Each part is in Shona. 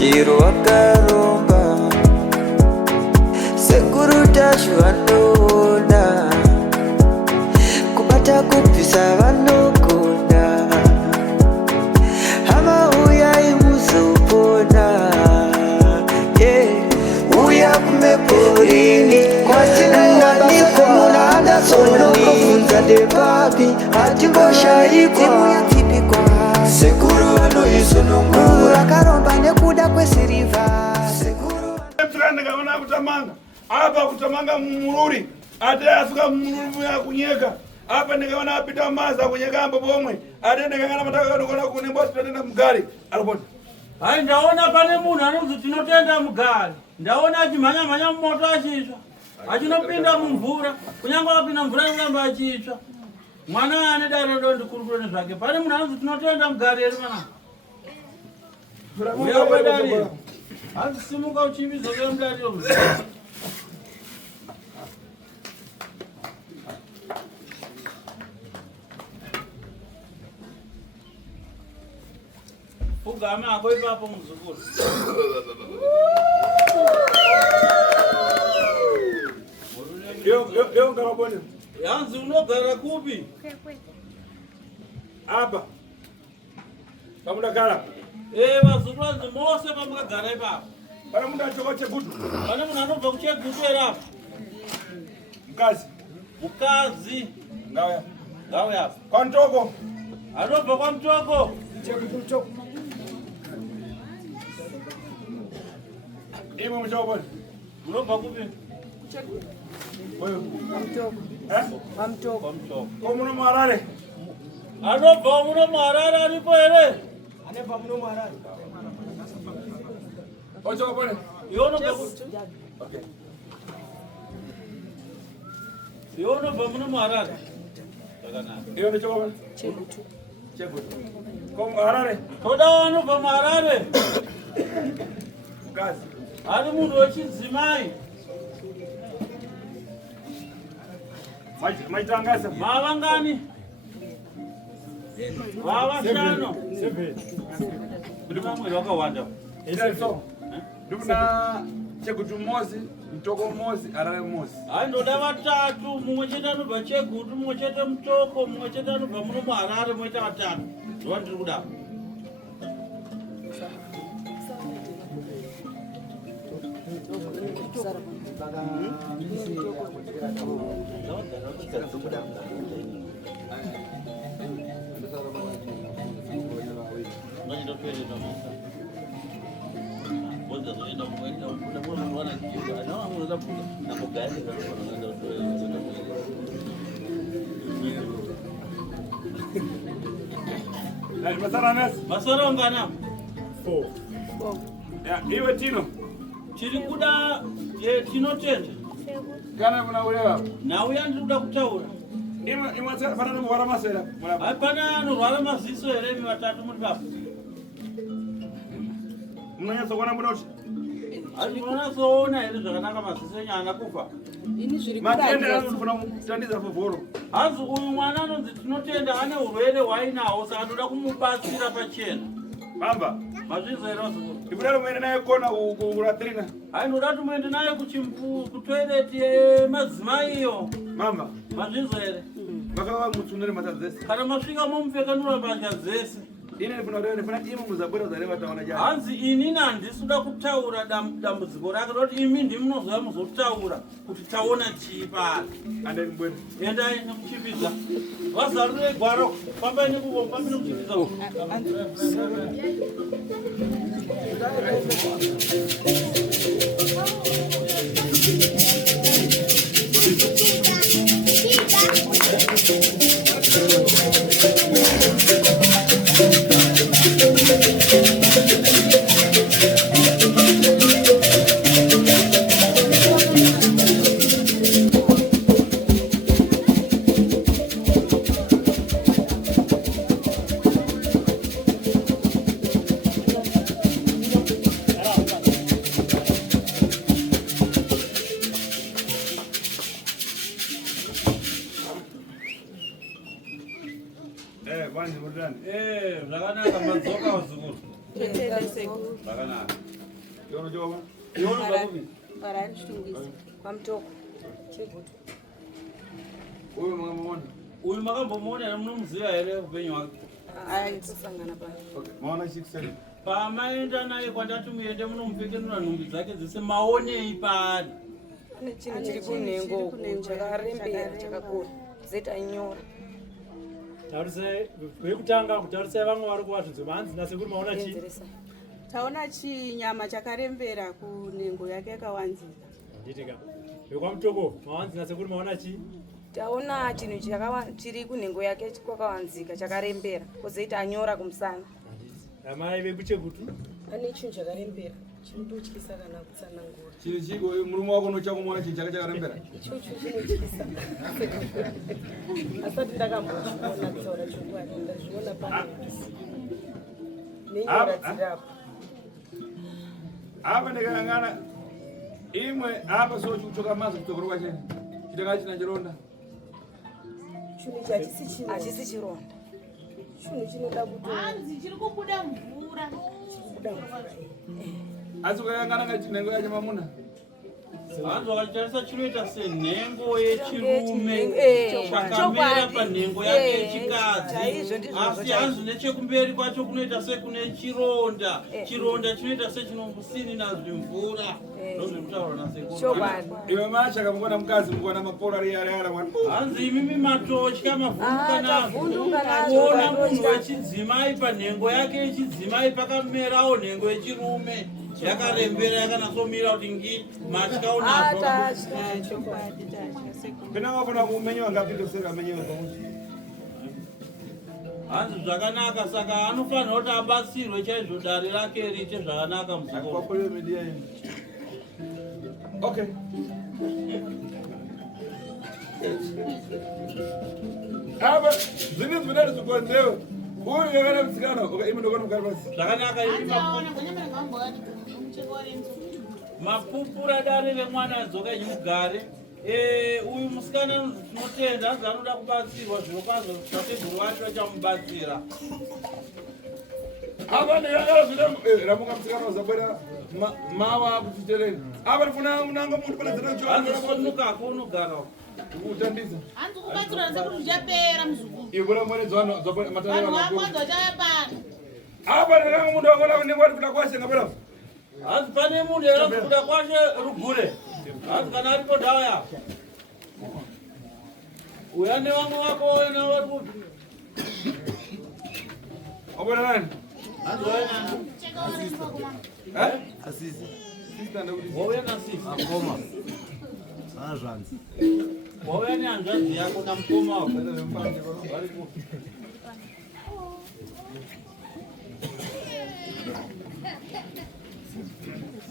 chiro wakaromba sekuru tacho vanona kubata kubvisa vanogona hama uyai muzopona uya kumeporini kwatinananikwa muna adasonokofunza ndepapi hatingoshaikwa sekuru vanoisonongura karomba nekuda kwesiriva ndikaona kutamanga apa kutamanga mumururi ate asuka mumururi akunyeka apa ndikaona apita maza kunyeka ambo pomwe ate ndikangana matakakona kunembo tinotenda mugari alipona. Hai ndaona pane munhu anonzi tinotenda mugari, ndaona achimhanya mumoto achitsva achinopinda mumvura, kunyange apinda mvura inoramba achitsva. Mwana ane daro ndo ndikurukure nezvake. Pane munhu anonzi tinotenda mugari eri mana uya kwedariro hanzi simuka uchimbiza kuya mudariro ugame ako ipapo muzukuru. Yo ngarabone. Yanzi unogara kupi? Apa. Pamudagara. Vazukuru vanzi mose pamukagara ipapo. Pane munhu achoka chegutu. Pane munhu anobva kuchegutu eri apa? Mukazi. Mukazi. Ngauya. Ngauya apa? Kwamutoko. Anobva kwamutoko. Chegutu. Imwe muchobona. Munobva kupi? Oyo. Kwamutoko. Kwamutoko. Kwamutoko. Ko muno muharare. Anobva muno muharare aripo ere? Anobva muno muharare. Ochobona. Iwe unobva kupi? Okay. Iwe unobva muno muharare? Zvakanaka. Iwe ndichobona. Chegutu. Chegutu. Ko muharare. Toda wanobva muharare. Mukazi. Ari munhu wechidzimai. Maitangasa. Mavangani? Vavashanu. Kuti mamweri wakawanda. So. Ndikuna chegutu mozi, mutoko mozi, harare mozi. Hai ndoda vatatu, mumwe chete anobva chegutu, mumwe chete mutoko, mumwe chete anobva muno muharare, moita vatatu. Ndova ndiri kuda. Masora ungana? 4. Iwe Tino. Chiri kuda tinotenda. Kana kuna ulewa. Nauya ndiri kuda kutaura. Imwe pana nomurwara masera. Hai pana anorwara maziso here imi vatatu muri baba. Munonyatsokuona muda kuti Andinonatsoona here zvakanaka maziso enyu haana kufa. Ini zviri matenda anofuna kutandiza fovhoro. Hanzi uyu mwana anonzi tinotenda ane urwere hwainawo saka anoda kumubatsira pachena. Bamba. Mazvinzwa here vazukuru? Ndikuda muende naye kona kuratrina. Hai ndoda kuti muende naye kutoireti yemadzimai iyo. Mamba. Mazvinzwa here? Vakava mutsunire mata dzese. Kana masvika momupfekanura mbatya dzese. Ine ndifuna imwe muzabwera zareva taona jana. Hanzi inini handisi kuda kutaura dambudziko rake noti imi ndimunozouya muzotaura kuti taona chii pari. Ande mbwene. Endai nekuchipidza. Vazarure gwaro. Fambai nekuvo, fambai nekuchipidza. Bani mudani. Zvakanaka madzoka wazukuru. Zvakanaka. Yono choma. Yono babubi. Parani chitungisi. Kwa mtoko. Uyu mwamuona. Uyu makambomona munomuziva here upenyu hwake? Kusangana pano. Okay, maona chikiseni. Pamaenda naye kwandati muende munomupfekenura nhumbi dzake dzese maonei paari. Pane chinhu chiri kunhengo chakarembera chakakura. Zeta nyora. Tarisai wekutanga kutarisai vamwe vari kuvazvinzo manzi nasekuri maona chi? Taona chinyama chakarembera kunhengo yake yakawanzika. Nditika. Wekwamutoko mawanzi nasekuri maona chi? Taona chinhu chiri kunhengo yake kwakawanzika chakarembera. Kozoita anyora kumusana. Amai vekuchekutu? Pane chinhu chakarembera. Chinototyisa kana kutsanangura. Chiri chiko murume wako unochakumona chinhu chake chakarembera. Ichocho chinotyisa. Asati ndakambochiona kutaura chokwadi ndazviona pane nenyora dzirapo. Apa ndikayang'ana imwe apa so chikutoka mazi kutokoro kwacheni. Chitaka china chironda. Chinhu hachisi chironda. Chinhu chinoda kuti hanzi chiri kubuda mvura. Asi ukayang'ana ngachinhengo yacho mamuna. Hanzi wakatarisa chinoita senhengo yechirume chakamera panhengo yake yechikadzi. Asi hanzi nechekumberi kwacho kunoita sekune chironda. Chironda chinoita sechinongosinina zvimvura. Ndozvekutaura nasekuru. Iwe machaka mukona mukazi mukona mapora ari mwana. Hanzi imimi matotya mavhunduka nazo. Kuona munhu wechidzimai panhengo yake yechidzimai pakamerawo nhengo yechirume. Yakarembera yakanatsomira kuti ngi matya unazo. Pena wafuna kumenyewa ngapito sera menyewa pamuzi. Hanzi zvakanaka saka anofanira kuti abatsirwe chaizvo dare rake riite zvakanaka muzvikoro. Akwapoyo media ino. Okay. Aba zvinhu zvinari zvikonzewo. Uyu yakana mtsikana ime ndokona mugara pasi. Zvakanaka imi mapupura dare remwana dzoka imugare. Uyu musikana tinotenda anoda kubatsirwa zviro kwazvo tateguru wacho achamubatsira. Aba ndiyakala zvine ramuka mtsikana uzabwera mawa kutitereni. Aba ndifuna unanga muntu pane dzina cho. Hanzi sonuka unogara. Utandisa. Hanzi kubatsira nsekuru chapera muzukuru. Ibura mwana dzwana dzapona matanda Vanhu vako. vakwadzo chapana. Aba ndanga muntu wakona kunengwa kuda kwashe ngapera. Hanzi pane munhu era kubuda kwashe rugure. Hanzi kana aripo ndauya. Uya nevamwe vako wena vari kupi? Wabona nani? Hanzi wauya nani? Asisi. Sister ndakuti. Wauya nasisi. Akoma. Zvanzi. Wauya nehanzvadzi yako namukoma wako. Vari kupi?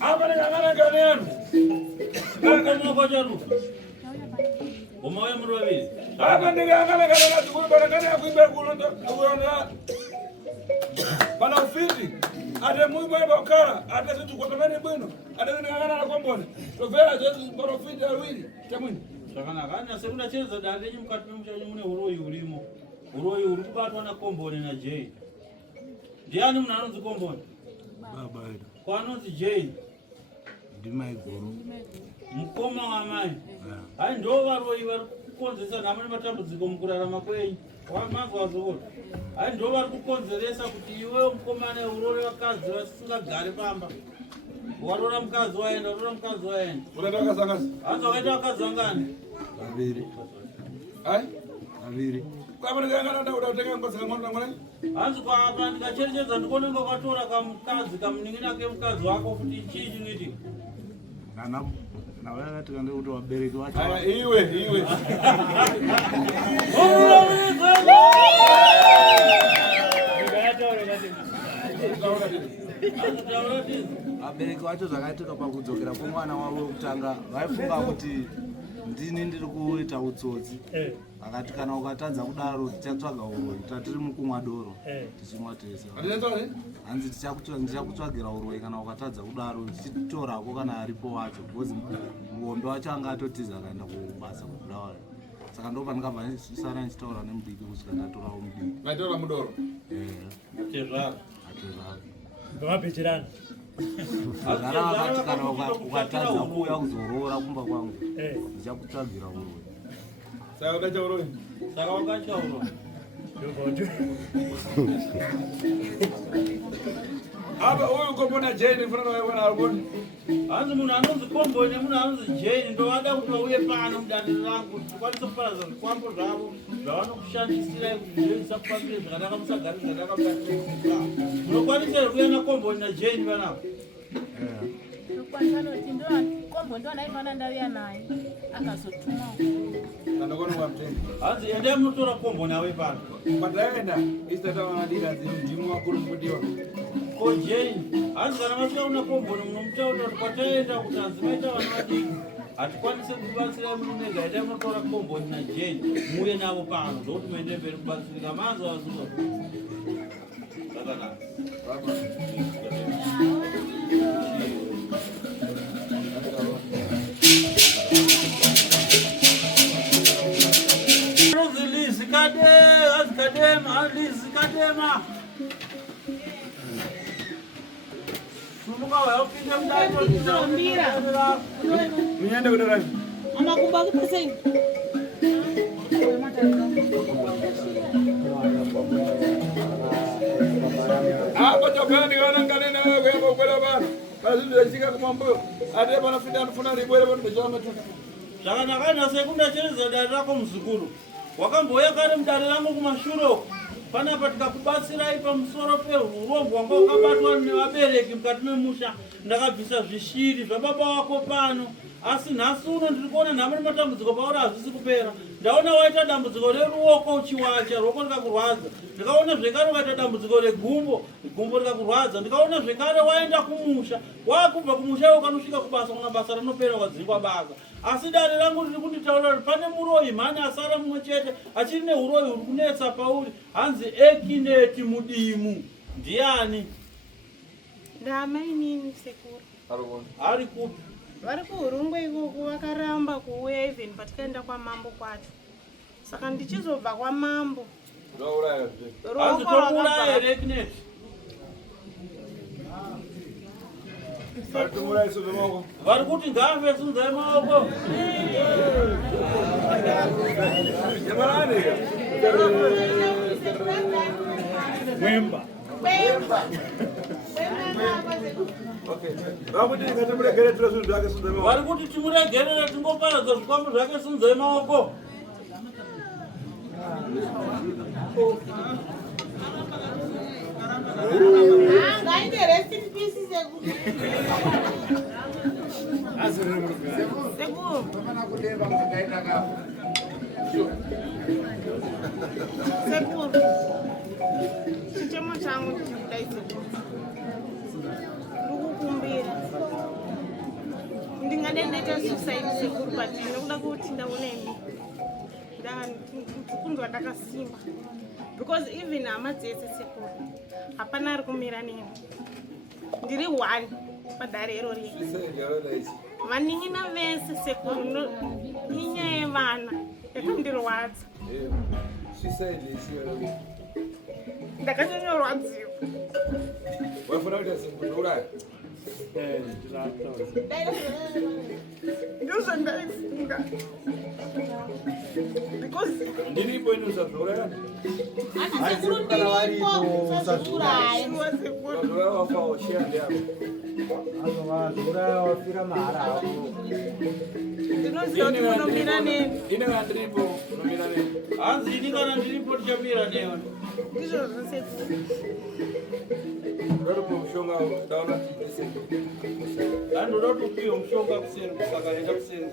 Aba ndakangana kanenu. Mukoma wako charuka. Umauya muri vaviri. Aba ndakangana kana dzikuru bana kana yakuimba kuona. Bana ufiti. Ate mwimbo bakara, ate situkotokane bwino. Ate ndakangana na kombone. Tofera zezi profiti awili. Chamwini. Zvakanaka ani asekunda chereza dare renyu mukati memushanyu mune uroyi urimo. Uroyi uri kubatwa nakombone najei. Ndiani munhu anonzi kombone? Baba edu. Kwanonzi jei. Ndimai guru. Mukoma wamai. Hai ndo varoyi vari kukonzeresa nhamo nematambudziko mukurarama kwenyu. Wamazwa zvokuti. Hai ndo vari kukonzeresa kuti iwe mukomana urore vakadzi vasingagare pamba. Warora mukadzi waenda, warora mukadzi waenda. Urenda wakasangasa. Hanzi wakaita vakadzi vangani? Vaviri. Hai? Vaviri. Kwaba ndakangana ndakuda kutenga ngosaka mwana mwana. Hanzi kwapa ndikacherechedza ndikonenge kwatora kamukadzi kamunin'ina kemukadzi wako kuti chii chinoitika. Nawe akati kande kuti wabereki wacho. Aya iwe. Vabereki vacho zvakaitika pakudzokera kwemwana wavo wekutanga vaifunga kuti ndini ndiri kuita utsotsi. Akati kana ukatadza kudaro tichatsvaga uroi tatiri mukumwa doro tichimwa tese. Hanzi ndichakutsvagira uroi kana ukatadza kudaro tichitorako kana aripo wacho because muombe wacho anga atotiza akaenda kubasa kudaro. Saka ndo pandikabva sara ndichitaura nemudiki kusvika ndatorawo mudiki. Maitora mudoro. Tezvaro. Hatezvaro. Ngapechirana. Zara akati kana ukatadza kuuya kuzorora kumba kwangu ndichakutsvagira urwe. Saka udachauroi? Saka wakachaurwa. Apa uyu kombona Jane mfana waiona aliboni? Hanzi munhu anonzi Komboni nemunhu anonzi Jane ndovada kuti vauye pano mudandiro rangu tikwanise kuparadza zvikwambo zvavo zvavanokushandisirai kuzvizivisa kufambire zvakanaka musagari zvakanaka mukaaa. Munokwanisa here kuuya naKomboni naJane vanavo? Kombo ndo anaifana ndauya naye akazotuma. Andokona kwamteni. Hanzi endai munotora Komboni auye pano. Kwataenda isitata vanadira ndimwe wakuru mkudiwa. Ko Jane, hanzi kana masvika kuna Komboni munomutaurira kuti kwataenda kuti hanzi maita vana vadiki hatikwanise kubatsirai munonega endai munotora Komboni naJane muuye navo pano ndokuti muende mberi kubatsirika manzwa vazuva. Zvakanaka. Kadema. Sumuka wayopinda mdako Mbira. Mnyende kudarani. Anakumba kupaseni. Hapo chokani wanangane na wewe hapo kwela bana. Basi ndashika kumambo. Ade bana fita anafuna ribwele bana ndajama tu. Zvakanaka nasekunda chereza dare rako muzukuru. Wakamboya kare mudare rangu kumashuro. Panapa tikakubatsirai pamusoro peurombo wanga wakabatwa nevabereki mukati memusha. Ndakabvisa zvishiri zvababa wako pano. Asi nhasi uno ndiri kuona nhamo nematambudziko pauri hazvisi kupera. Ndaona waita dambudziko reruoko uchiwacha, ruoko rikakurwadza. Ndikaona zvekare waita dambudziko regumbo, gumbo rikakurwadza. Ndikaona zvekare waenda kumusha. Wakubva kumusha ukanosvika kubasa, kuna basa rinopera ukadzingwa basa. Asi dare rangu riri kunditaura kuti pane muroyi mhani asara mumwe chete achiri neuroyi uri kunetsa pauri. Hanzi Ekineti Mudimu. Ndiani? Ndamainini sekuru. Ari kupi? Vari kuHurungwe ikoko vakaramba kuuya even patikaenda kwamambo kwacho. Saka ndichizobva kwamambo. Ndouraya. Hanzi touraya here Ekineti. Tumuraya iso zvemaoko. Vari kuti ngafe sunzai maoko. Yamarani. Mwemba. Okay. Vakuti ngatimuregere tura zvinhu zvake sunzai maoko. Vari kuti timuregerere tingoparadza zvikwambo zvake sunzai maoko. Ngainde rest in peace sekuru. Sekuru. Sekuru. Chichemo changu ndichikudai sekuru. Ndikukumbira. Ndingade ndaita suicide sekuru but ndinoda kuti ndaoneni. Ndakundwa ndakasimba. Because even hama dzese sekuru hapana ari kumira neni. Ndiri one padare iro ringi. Vanin'ina vese sekuru inyaya yevana yakandirwadza. Ndakanyanyarwadziwa. Wafuna kuti asinguuraya? Ndozvandaifunga. Because ndiripo ino usazviuraya? Ana sekuru ndiripo usazviuraya. Wazviuraya wafa washiya ndiapo. Azovazviuraya wafira mahara ako. ndinoziva kuti munomira neni. Ine kana ndiripo unomira neni? Hanzi ini kana ndiripo tichamira newe. Ndizvo zvosekuru. Ndoripo mushonga ndaona Handoda kuti upiwe mushonga kuseri kusaka enda kuseri.